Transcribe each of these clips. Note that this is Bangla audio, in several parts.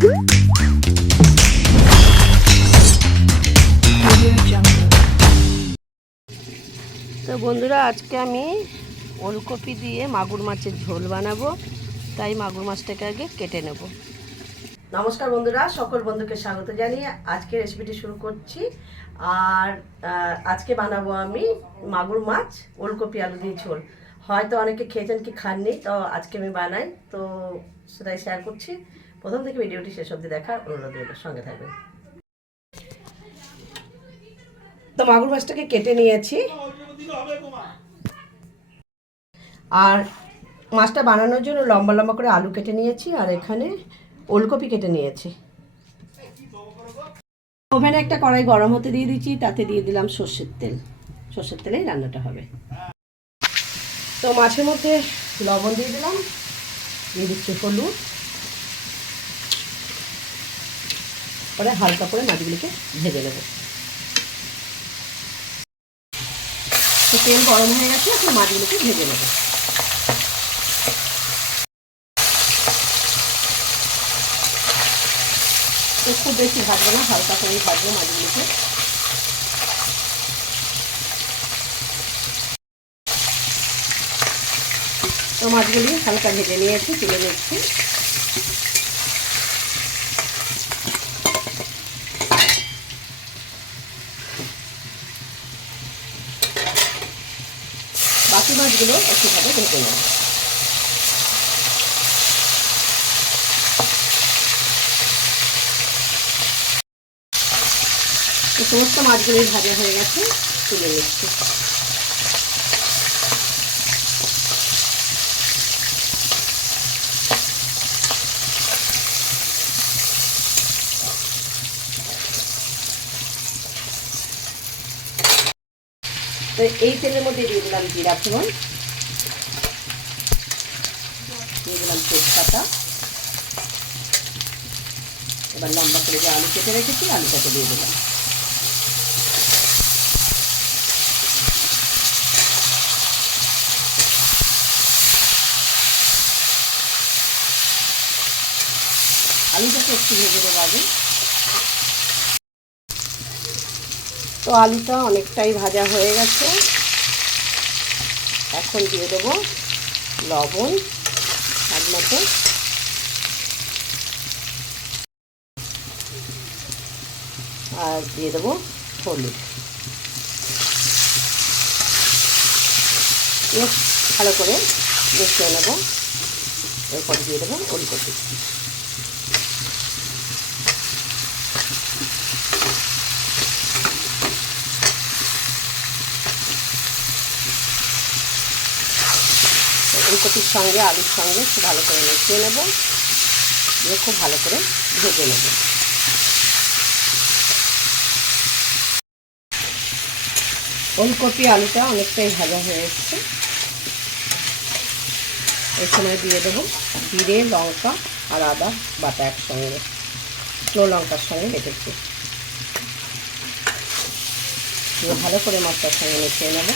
তো বন্ধুরা, আজকে আমি ওলকপি দিয়ে মাগুর মাছের ঝোল বানাবো। তাই মাগুর মাছটাকে আগে কেটে নেব। নমস্কার বন্ধুরা, সকল বন্ধুকে স্বাগত জানিয়ে আজকে রেসিপিটি শুরু করছি। আর আজকে বানাবো আমি মাগুর মাছ, ওলকপি আলু দিয়ে ঝোল। হয়তো অনেকে খেয়েছেন কি খাননি, তো আজকে আমি বানাই। তো সেটাই শেয়ার করছি। প্রথম থেকে ভিডিওটি শেষ অবধি দেখার অনুরোধ রইল, সঙ্গে থাকবেন। তো মাগুর মাছটাকে কেটে নিয়েছি। আর মাছটা বানানোর জন্য লম্বা লম্বা করে আলু কেটে নিয়েছি, আর এখানে ওলকপি কেটে নিয়েছি। ওভেনে একটা কড়াই গরম হতে দিয়ে দিচ্ছি, তাতে দিয়ে দিলাম সর্ষের তেল। সর্ষের তেলেই রান্নাটা হবে। তো মাছের মধ্যে লবণ দিয়ে দিলাম, দিয়ে দিচ্ছি হলুদ। পরে হালকা করে মাছগুলিকে ভেজে নেব। তো তেল গরম হয়ে গেছে, এখন ভেজে নেব। খুব বেশি ভাজবো না, হালকা করেই ভাজবো মাছগুলোকে তো মাছগুলি হালকা ভেজে নিয়েছি, তুলে নিচ্ছি। বাকি মাছগুলো একইভাবে ভেজে নেব। সমস্ত মাছগুলোই ভাজা হয়ে গেছে তুলে নিচ্ছি। তো এই তেলের মধ্যে দিয়ে দিলাম জিরা ফোড়ন। দিয়ে দিলাম তেজপাতা। এবার লম্বা করে যে আলু কেটে রেখেছি, আলুটাকে দিয়ে দিলাম। আলুটাকে একটু ভেজে দেবো আগে। তো আলুটা অনেকটাই ভাজা হয়ে গেছে। এখন দিয়ে দেবো লবণ, স্বাদ আর দিয়ে দেবো হলুদ। ভালো করে মিশিয়ে নেব। এরপর দিয়ে দেবো ওলকপি। ফুলকপির সঙ্গে, আলুর সঙ্গে খুব ভালো করে মিশিয়ে নেব। দিয়ে খুব ভালো করে ভেজে নেব। ফুলকপি আলুটা অনেকটাই ভাজা হয়ে এসছে। এই সময় দিয়ে দেবো জিরে, লঙ্কা আর আদা বাটা একসঙ্গে। শুকনো লঙ্কার সঙ্গে বেটেছি ভালো করে মশলার সঙ্গে মিশিয়ে নেব।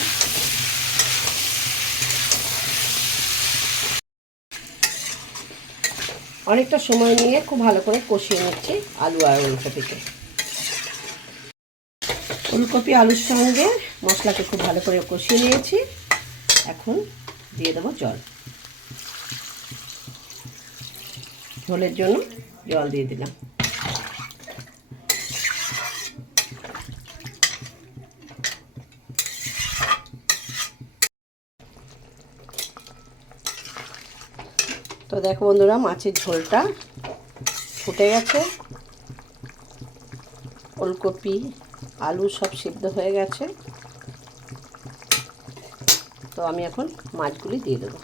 অনেকটা সময় নিয়ে খুব ভালো করে কষিয়ে নিচ্ছি আলু আর ওলকপিকে ফুলকপি, আলুর সঙ্গে মশলাকে খুব ভালো করে কষিয়ে নিয়েছি। এখন দিয়ে দেবো জল। ঝোলের জন্য জল দিয়ে দিলাম। দেখো বন্ধুরা, মাছের ঝোলটা ফুটে গেছে। ওলকপি, আলু সব সিদ্ধ হয়ে গেছে। তো আমি এখন মাছগুলি দিয়ে দেবো।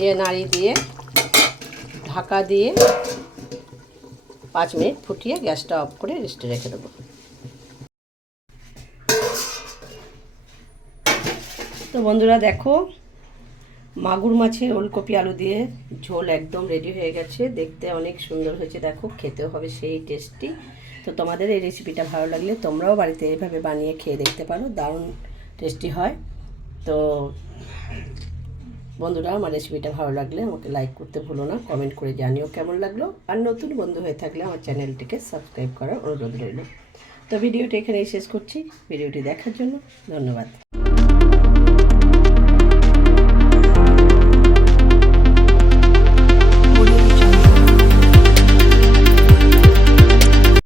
দিয়ে নাড়ি দিয়ে ঢাকা দিয়ে পাঁচ মিনিট ফুটিয়ে গ্যাসটা অফ করে রেস্টে রেখে দেবো। তো বন্ধুরা দেখো, মাগুর মাছের ওলকপি আলু দিয়ে ঝোল একদম রেডি হয়ে গেছে। দেখতে অনেক সুন্দর হয়েছে। দেখো, খেতেও হবে সেই টেস্টি তো তোমাদের এই রেসিপিটা ভালো লাগলে তোমরাও বাড়িতে এইভাবে বানিয়ে খেয়ে দেখতে পারো। দারুণ টেস্টি হয়। তো বন্ধুরা, আমার রেসিপিটা ভালো লাগলে আমাকে লাইক করতে ভুলো না কমেন্ট করে জানিও কেমন লাগল। আর নতুন বন্ধু হয়ে থাকলে আমার চ্যানেলটিকে সাবস্ক্রাইব করার অনুরোধ রইল। তো ভিডিওটি এখানেই শেষ করছি, ভিডিওটি দেখার জন্য ধন্যবাদ।